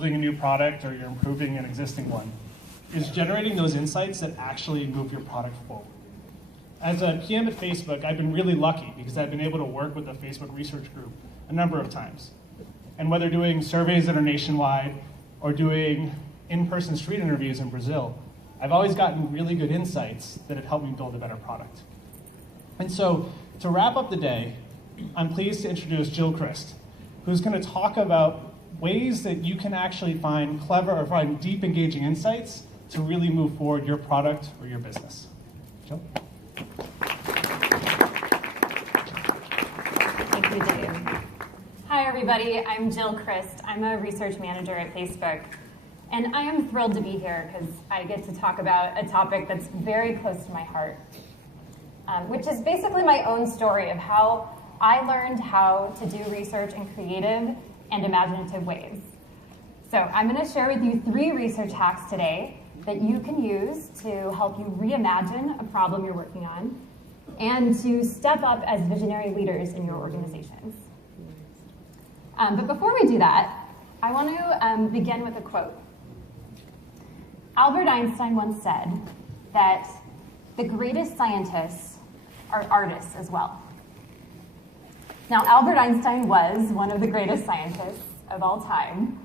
building a new product or you're improving an existing one, is generating those insights that actually move your product forward. As a PM at Facebook, I've been really lucky because I've been able to work with the Facebook research group a number of times. And whether doing surveys that are nationwide or doing in-person street interviews in Brazil, I've always gotten really good insights that have helped me build a better product. And so to wrap up the day, I'm pleased to introduce Jill Christ, who's going to talk about ways that you can actually find clever or find deep, engaging insights to really move forward your product or your business. Jill? Thank you, Dave. Hi, everybody. I'm Jill Christ. I'm a research manager at Facebook. And I am thrilled to be here because I get to talk about a topic that's very close to my heart, which is basically my own story of how I learned how to do research in creative and imaginative ways. So I'm going to share with you 3 research hacks today that you can use to help you reimagine a problem you're working on and to step up as visionary leaders in your organizations. But before we do that, I want to begin with a quote. Albert Einstein once said that the greatest scientists are artists as well. Now, Albert Einstein was one of the greatest scientists of all time,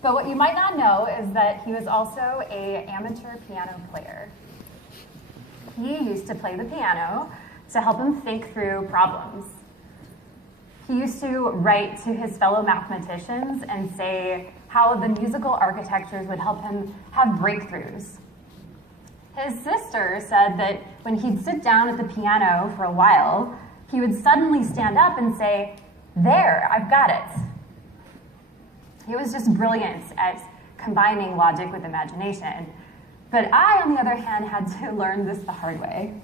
but what you might not know is that he was also an amateur piano player. He used to play the piano to help him think through problems. He used to write to his fellow mathematicians and say how the musical architectures would help him have breakthroughs. His sister said that when he'd sit down at the piano for a while, he would suddenly stand up and say, "There, I've got it." He was just brilliant at combining logic with imagination. But I, on the other hand, had to learn this the hard way.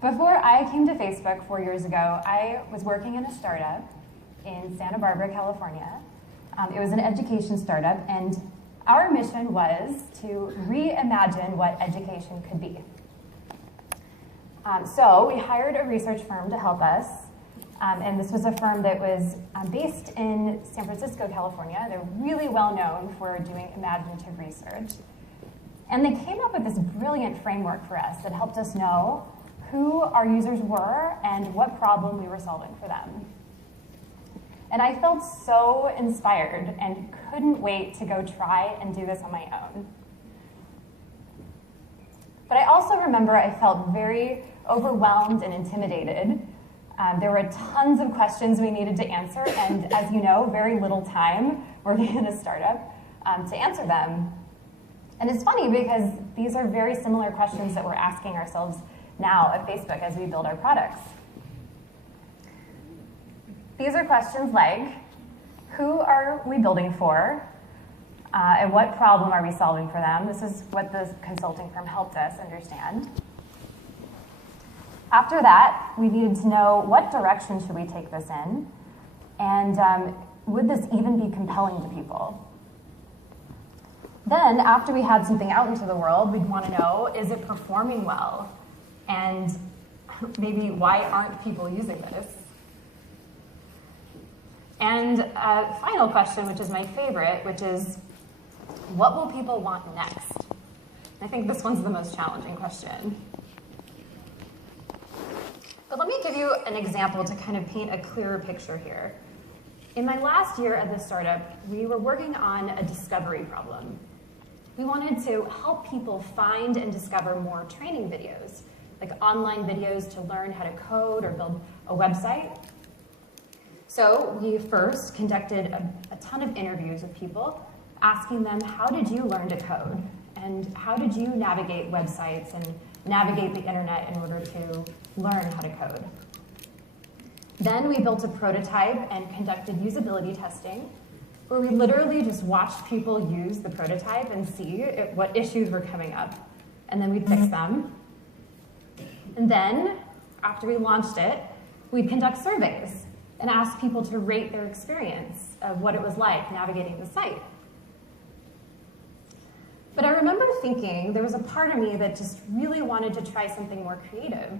Before I came to Facebook 4 years ago, I was working in a startup in Santa Barbara, California. It was an education startup, and our mission was to reimagine what education could be. So we hired a research firm to help us, and this was a firm that was based in San Francisco, California. They're really well known for doing imaginative research. And they came up with this brilliant framework for us that helped us know who our users were and what problem we were solving for them. And I felt so inspired and couldn't wait to go try and do this on my own. But I also remember I felt very overwhelmed and intimidated. There were tons of questions we needed to answer, and as you know, very little time working in a startup to answer them. And it's funny because these are very similar questions that we're asking ourselves now at Facebook as we build our products. These are questions like, who are we building for? And what problem are we solving for them? This is what the consulting firm helped us understand. After that, we needed to know what direction should we take this in, and would this even be compelling to people? Then, after we had something out into the world, we'd want to know, is it performing well? And maybe why aren't people using this? And a final question, which is my favorite, which is, what will people want next? I think this one's the most challenging question. But let me give you an example to kind of paint a clearer picture here. In my last year at this startup, we were working on a discovery problem. We wanted to help people find and discover more training videos, like online videos to learn how to code or build a website. So we first conducted a ton of interviews with people, asking them, how did you learn to code? And how did you navigate websites and navigate the internet in order to learn how to code? Then we built a prototype and conducted usability testing, where we literally just watched people use the prototype and see what issues were coming up, and then we'd fix them. And then, after we launched it, we'd conduct surveys and ask people to rate their experience of what it was like navigating the site. But I remember thinking there was a part of me that just really wanted to try something more creative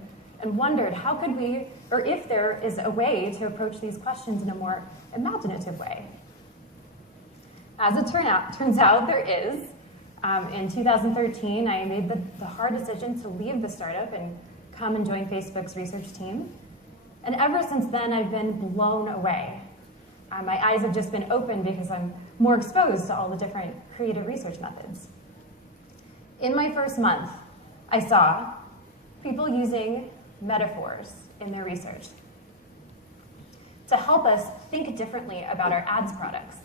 and wondered how could we, or if there is a way to approach these questions in a more imaginative way. As it turns out, there is. In 2013, I made the hard decision to leave the startup and come and join Facebook's research team. And ever since then, I've been blown away. My eyes have just been opened because I'm more exposed to all the different creative research methods. In my first month, I saw people using metaphors in their research to help us think differently about our ads products.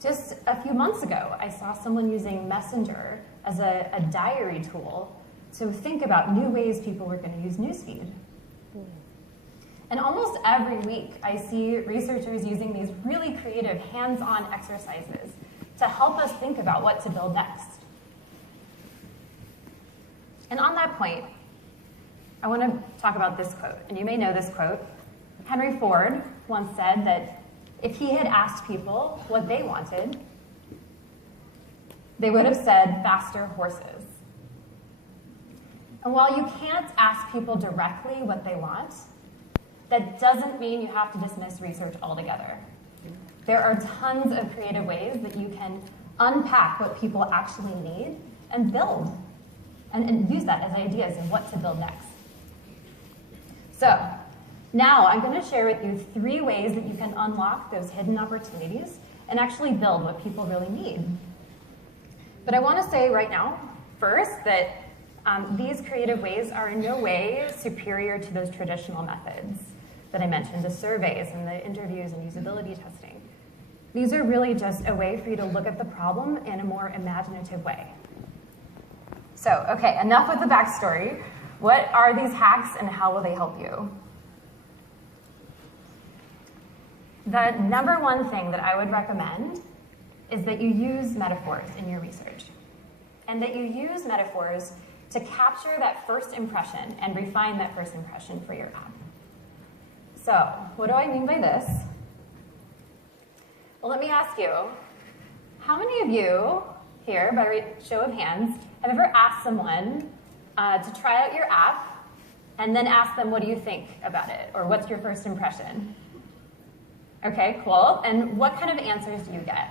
Just a few months ago, I saw someone using Messenger as a diary tool to think about new ways people were going to use Newsfeed. And almost every week, I see researchers using these really creative hands-on exercises to help us think about what to build next. And on that point, I want to talk about this quote. And you may know this quote. Henry Ford once said that if he had asked people what they wanted, they would have said faster horses. And while you can't ask people directly what they want, that doesn't mean you have to dismiss research altogether. There are tons of creative ways that you can unpack what people actually need and build, and use that as ideas of what to build next. So, now I'm going to share with you 3 ways that you can unlock those hidden opportunities and actually build what people really need. But I want to say right now, first, that these creative ways are in no way superior to those traditional methods that I mentioned, the surveys and the interviews and usability testing. These are really just a way for you to look at the problem in a more imaginative way. So, okay, enough with the backstory. What are these hacks and how will they help you? The number one thing that I would recommend is that you use metaphors in your research, and that you use metaphors to capture that first impression and refine that first impression for your app. So, what do I mean by this? Well, let me ask you, how many of you here, by show of hands, have ever asked someone to try out your app and then ask them, what do you think about it? Or what's your first impression? Okay, cool. And what kind of answers do you get?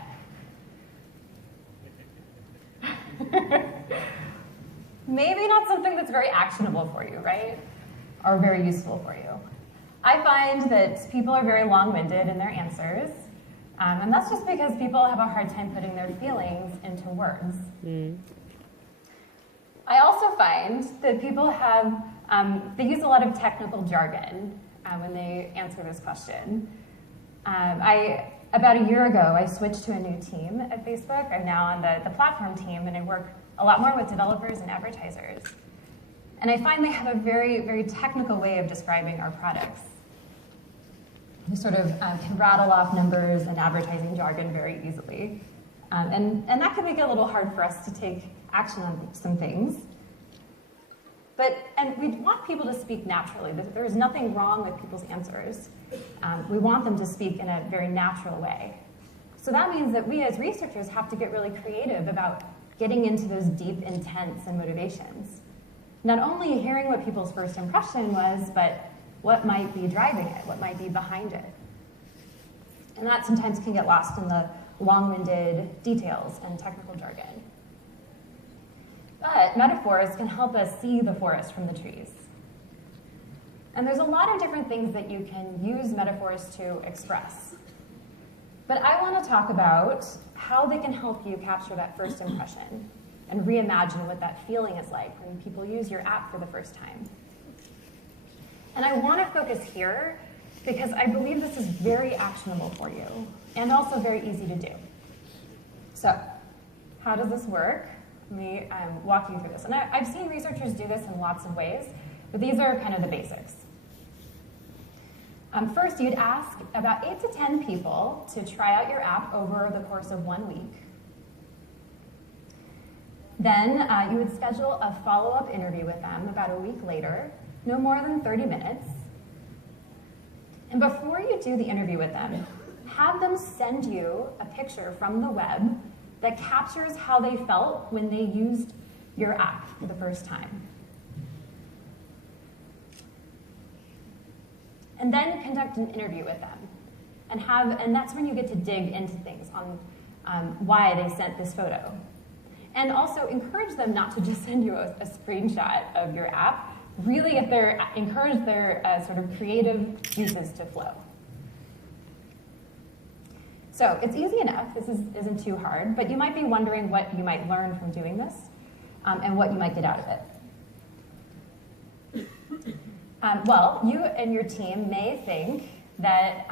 Maybe not something that's very actionable for you, right? Or very useful for you. I find that people are very long-winded in their answers, and that's just because people have a hard time putting their feelings into words. I also find that people have, they use a lot of technical jargon when they answer this question. About a year ago, I switched to a new team at Facebook. I'm now on the platform team, and I work a lot more with developers and advertisers. And I find they have a very, very technical way of describing our products. They sort of can rattle off numbers and advertising jargon very easily. And that can make it a little hard for us to take action on some things. And we want people to speak naturally. There's nothing wrong with people's answers. We want them to speak in a very natural way. So that means that we as researchers have to get really creative about getting into those deep intents and motivations. Not only hearing what people's first impression was, but what might be driving it, what might be behind it. And that sometimes can get lost in the long-winded details and technical jargon. But metaphors can help us see the forest from the trees. And there's a lot of different things that you can use metaphors to express. But I want to talk about how they can help you capture that first impression and reimagine what that feeling is like when people use your app for the first time. And I want to focus here because I believe this is very actionable for you and also very easy to do. So, how does this work? Let me walk you through this. And I've seen researchers do this in lots of ways, but these are kind of the basics. First, you'd ask about 8 to 10 people to try out your app over the course of 1 week. Then you would schedule a follow-up interview with them about a week later, no more than 30 minutes. And before you do the interview with them, have them send you a picture from the web that captures how they felt when they used your app for the first time. And then conduct an interview with them. And that's when you get to dig into things on why they sent this photo. And also encourage them not to just send you a screenshot of your app. Really, encourage their sort of creative juices to flow. So it's easy enough. This isn't too hard, but you might be wondering what you might learn from doing this and what you might get out of it. Well, you and your team may think that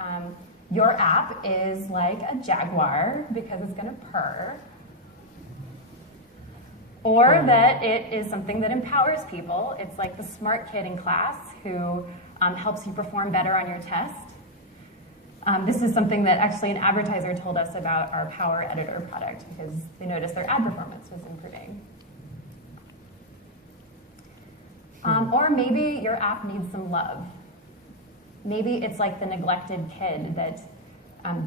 your app is like a jaguar because it's going to purr, or that it is something that empowers people. It's like the smart kid in class who helps you perform better on your test. This is something that actually an advertiser told us about our Power Editor product because they noticed their ad performance was improving. Or maybe your app needs some love. Maybe it's like the neglected kid that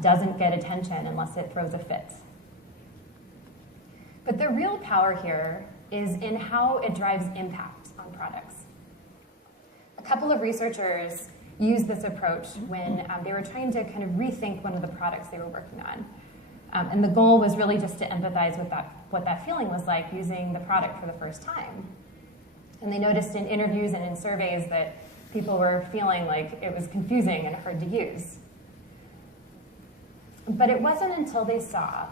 doesn't get attention unless it throws a fit. But the real power here is in how it drives impact on products. A couple of researchers used this approach when they were trying to kind of rethink one of the products they were working on. And the goal was really just to empathize with what that feeling was like using the product for the first time. And they noticed in interviews and in surveys that people were feeling like it was confusing and hard to use. But it wasn't until they saw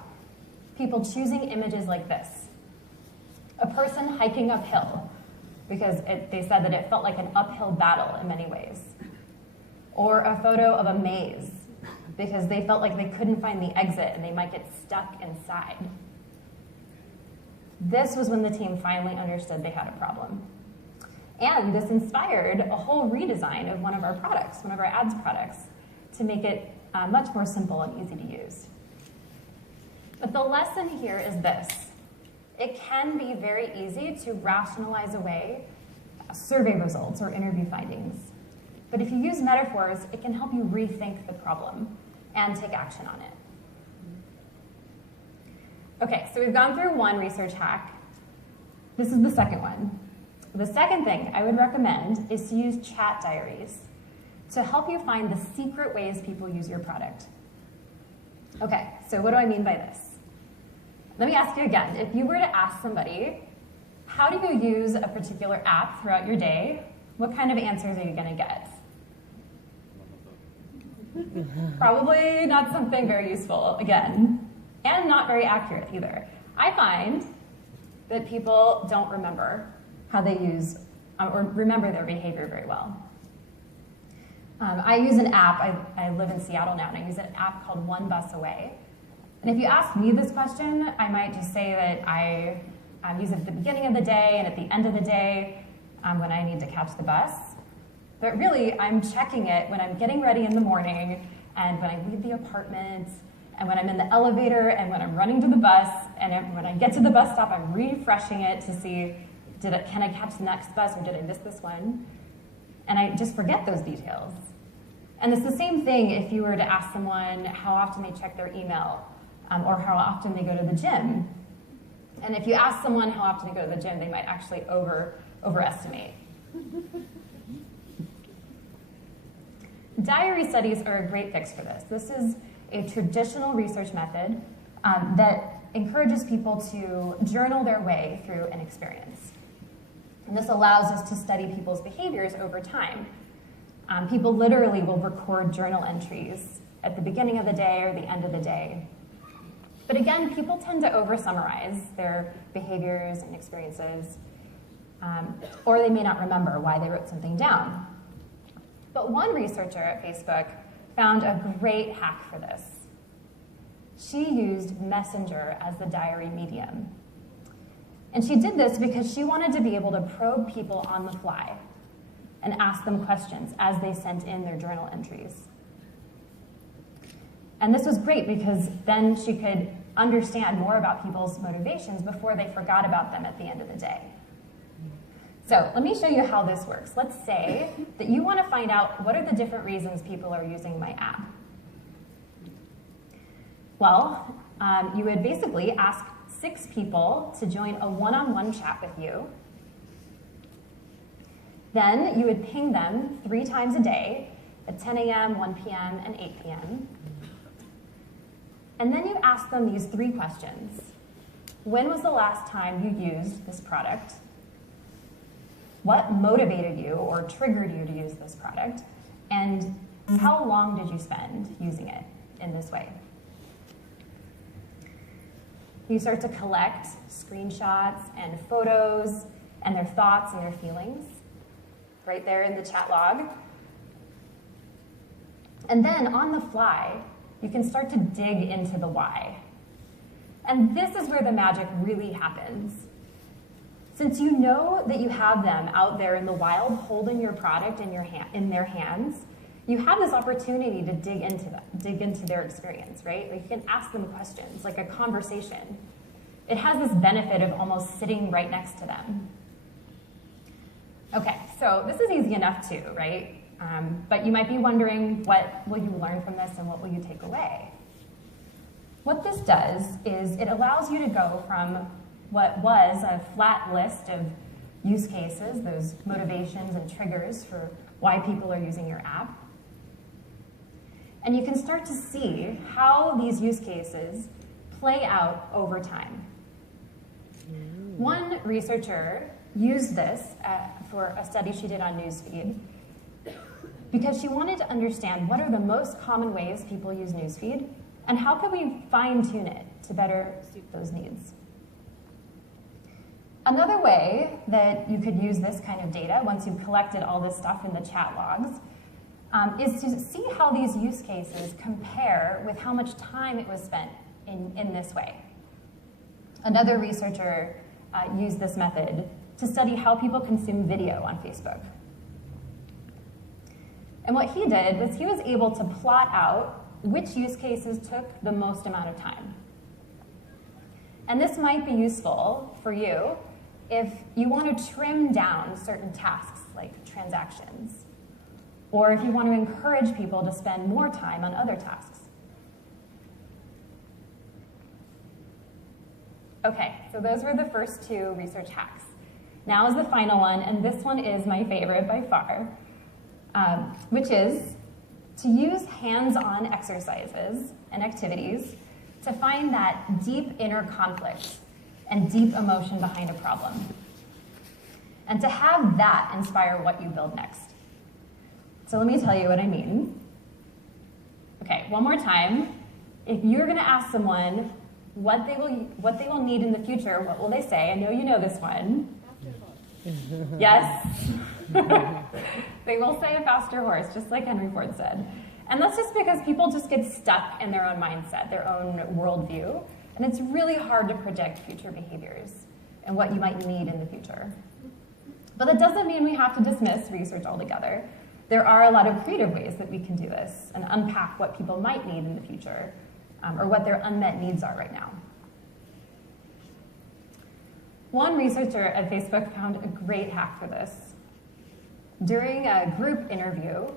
people choosing images like this. A person hiking uphill, because they said that it felt like an uphill battle in many ways. Or a photo of a maze, because they felt like they couldn't find the exit and they might get stuck inside. This was when the team finally understood they had a problem. And this inspired a whole redesign of one of our products, one of our ads products, to make it much more simple and easy to use. But the lesson here is this. It can be very easy to rationalize away survey results or interview findings. But if you use metaphors, it can help you rethink the problem and take action on it. Okay, so we've gone through one research hack. This is the second one. The second thing I would recommend is to use chat diaries to help you find the secret ways people use your product. Okay, so what do I mean by this? Let me ask you again. If you were to ask somebody, how do you use a particular app throughout your day, what kind of answers are you going to get? Probably not something very useful, again, and not very accurate either. I find that people don't remember how they use or remember their behavior very well. I use an app, I live in Seattle now, and I use an app called One Bus Away. And if you ask me this question, I might just say that I use it at the beginning of the day and at the end of the day when I need to catch the bus. But really, I'm checking it when I'm getting ready in the morning and when I leave the apartment and when I'm in the elevator and when I'm running to the bus and when I get to the bus stop, I'm refreshing it to see, can I catch the next bus or did I miss this one? And I just forget those details. And it's the same thing if you were to ask someone how often they check their email or how often they go to the gym. And if you ask someone how often they go to the gym, they might actually overestimate. Diary studies are a great fix for this. This is a traditional research method that encourages people to journal their way through an experience. And this allows us to study people's behaviors over time. People literally will record journal entries at the beginning of the day or the end of the day. But again, people tend to over-summarize their behaviors and experiences, or they may not remember why they wrote something down. But one researcher at Facebook found a great hack for this. She used Messenger as the diary medium. And she did this because she wanted to be able to probe people on the fly and ask them questions as they sent in their journal entries. And this was great because then she could understand more about people's motivations before they forgot about them at the end of the day. So let me show you how this works. Let's say that you want to find out what are the different reasons people are using my app. Well, you would basically ask 6 people to join a one-on-one chat with you. Then you would ping them 3 times a day at 10 a.m., 1 p.m., and 8 p.m. And then you ask them these 3 questions. When was the last time you used this product? What motivated you or triggered you to use this product? And how long did you spend using it in this way? You start to collect screenshots and photos and their thoughts and their feelings right there in the chat log. And then on the fly, you can start to dig into the why. And this is where the magic really happens. Since you know that you have them out there in the wild holding your product in their hands, you have this opportunity to dig into their experience, right? Like you can ask them questions, like a conversation. It has this benefit of almost sitting right next to them. Okay, so this is easy enough too, right? But you might be wondering, what will you learn from this and what will you take away? What this does is it allows you to go from what was a flat list of use cases, those motivations and triggers for why people are using your app. And you can start to see how these use cases play out over time. One researcher used this for a study she did on Newsfeed because she wanted to understand what are the most common ways people use Newsfeed and how can we fine-tune it to better suit those needs. Another way that you could use this kind of data, once you've collected all this stuff in the chat logs, is to see how these use cases compare with how much time it was spent in this way. Another researcher used this method to study how people consume video on Facebook. And what he did was he was able to plot out which use cases took the most amount of time. And this might be useful for you if you want to trim down certain tasks like transactions, or if you want to encourage people to spend more time on other tasks. Okay, so those were the first 2 research hacks. Now is the final one, and this one is my favorite by far, which is to use hands-on exercises and activities to find that deep inner conflict and deep emotion behind a problem, and to have that inspire what you build next. So let me tell you what I mean. Okay, one more time. If you're going to ask someone what they will need in the future, what will they say? I know you know this one. Yes. They will say a faster horse, just like Henry Ford said. And that's just because people just get stuck in their own mindset, their own worldview, and it's really hard to predict future behaviors and what you might need in the future. But that doesn't mean we have to dismiss research altogether. There are a lot of creative ways that we can do this and unpack what people might need in the future, or what their unmet needs are right now. One researcher at Facebook found a great hack for this. During a group interview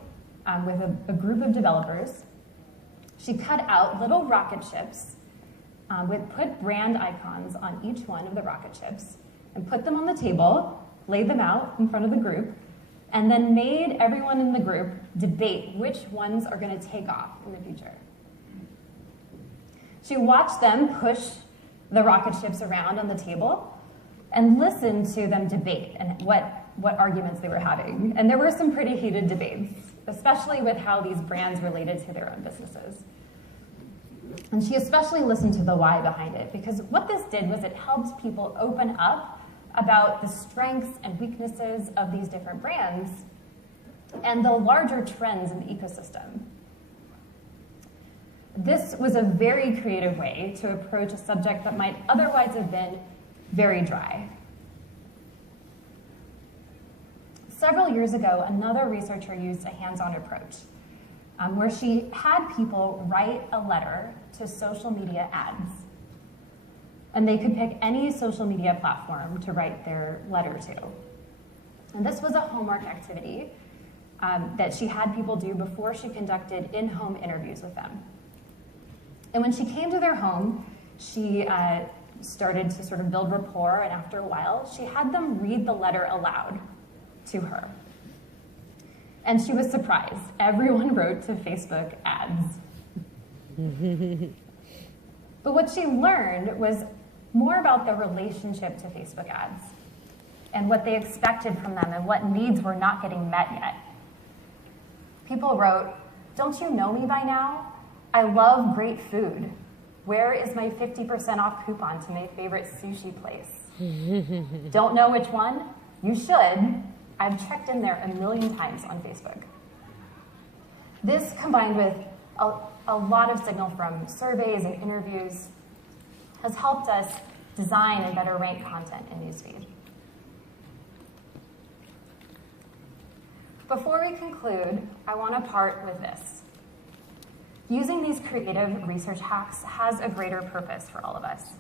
with a group of developers, she cut out little rocket ships, put brand icons on each one of the rocket ships, and put them on the table, laid them out in front of the group, and then made everyone in the group debate which ones are going to take off in the future. She watched them push the rocket ships around on the table and listened to them debate and what arguments they were having. And there were some pretty heated debates, especially with how these brands related to their own businesses. And she especially listened to the why behind it, because what this did was it helped people open up about the strengths and weaknesses of these different brands and the larger trends in the ecosystem. This was a very creative way to approach a subject that might otherwise have been very dry. Several years ago, another researcher used a hands-on approach where she had people write a letter to social media ads. And they could pick any social media platform to write their letter to. And this was a homework activity that she had people do before she conducted in-home interviews with them. And when she came to their home, she started to sort of build rapport, and after a while, she had them read the letter aloud to her. And she was surprised. Everyone wrote to Facebook ads. But what she learned was more about the relationship to Facebook ads and what they expected from them and what needs were not getting met yet. People wrote, "Don't you know me by now? I love great food. Where is my 50% off coupon to my favorite sushi place? Don't know which one? You should. I've checked in there 1,000,000 times on Facebook." This, combined with a lot of signal from surveys and interviews, has helped us design and better rank content in Newsfeed. Before we conclude, I want to part with this. Using these creative research hacks has a greater purpose for all of us.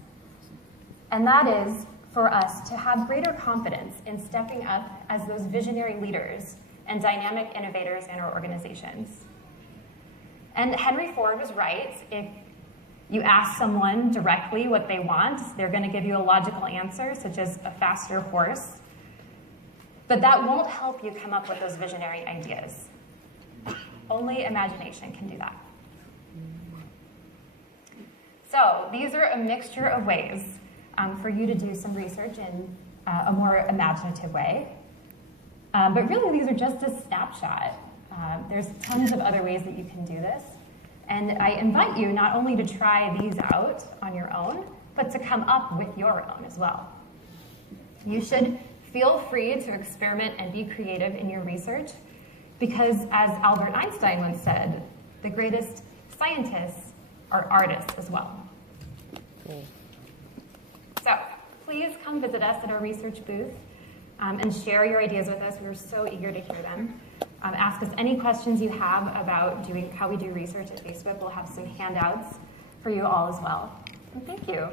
And that is for us to have greater confidence in stepping up as those visionary leaders and dynamic innovators in our organizations. And Henry Ford was right. If you ask someone directly what they want, they're going to give you a logical answer, such as a faster horse. But that won't help you come up with those visionary ideas. Only imagination can do that. So these are a mixture of ways for you to do some research in a more imaginative way. But really, these are just a snapshot. There's tons of other ways that you can do this. And I invite you not only to try these out on your own, but to come up with your own as well. You should feel free to experiment and be creative in your research, because as Albert Einstein once said, the greatest scientists are artists as well. Cool. So please come visit us at our research booth and share your ideas with us. We're so eager to hear them. Ask us any questions you have about how we do research at Facebook. We'll have some handouts for you all as well. And thank you.